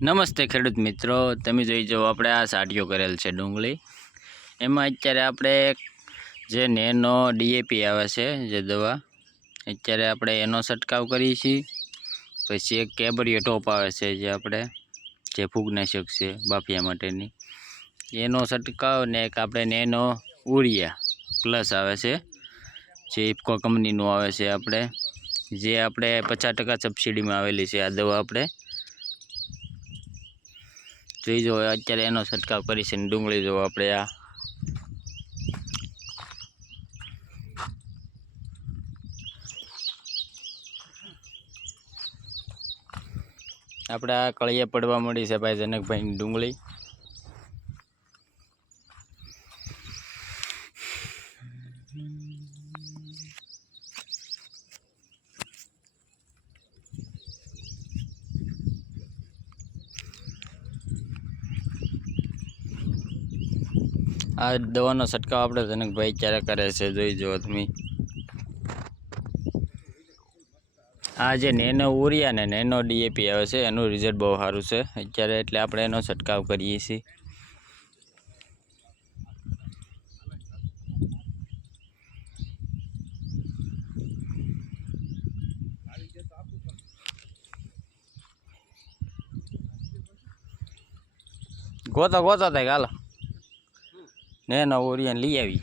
નમસ્તે ખેડૂત મિત્રો, તમે જોઈ જાઓ આપણે આ સાટીઓ કરેલ છે ડુંગળી. એમાં અત્યારે આપણે જે નેનો ડીએપી આવે છે જે દવા, અત્યારે આપણે એનો છંટકાવ કરીએ છીએ. પછી એક કેબરિયો ટોપ આવે છે જે ફૂગનાશક છે બાફિયા માટેની, એનો છંટકાવ. ને એક આપણે નેનો ઉરિયા પ્લસ આવે છે જે ઇફકો કંપનીનું આવે છે જે આપણે 50% સબસિડીમાં આવેલી છે આ દવા. આપણે જોઈ જો અત્યારે એનો છંટકાવ કરી છે. ડુંગળી જો આપણે આ કળીએ પડવા મળી છે ભાઈ જનકભાઈની ડુંગળી. આ દવાનો છંટકાવ આપણે જનકભાઈ અત્યારે કરે છે, જોઈ જુઓ તમે. આ જે નેનો ઉરિયા ને નેનો ડીએપી આવે છે એનું રિઝલ્ટ બહુ સારું છે અત્યારે, એટલે આપણે એનો છંટકાવ કરીએ છીએ. ગોતો થાય હાલો, નેનો ઉરિયા લઈ આવી.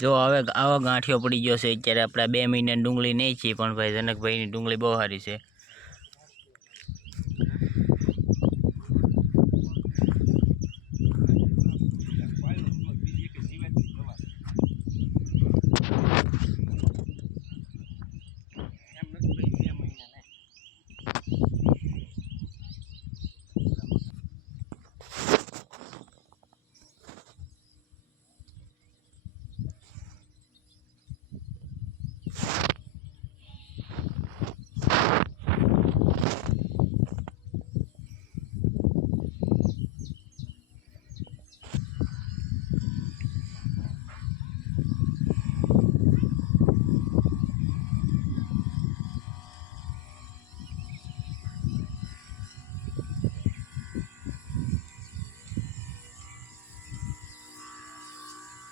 જો હવે આવો ગાંઠિયો પડી ગયો છે અત્યારે. આપણે 2 મહિના ડુંગળી નહીં છીએ, પણ ભાઈ જનકભાઈની ડુંગળી બહુ સારી છે.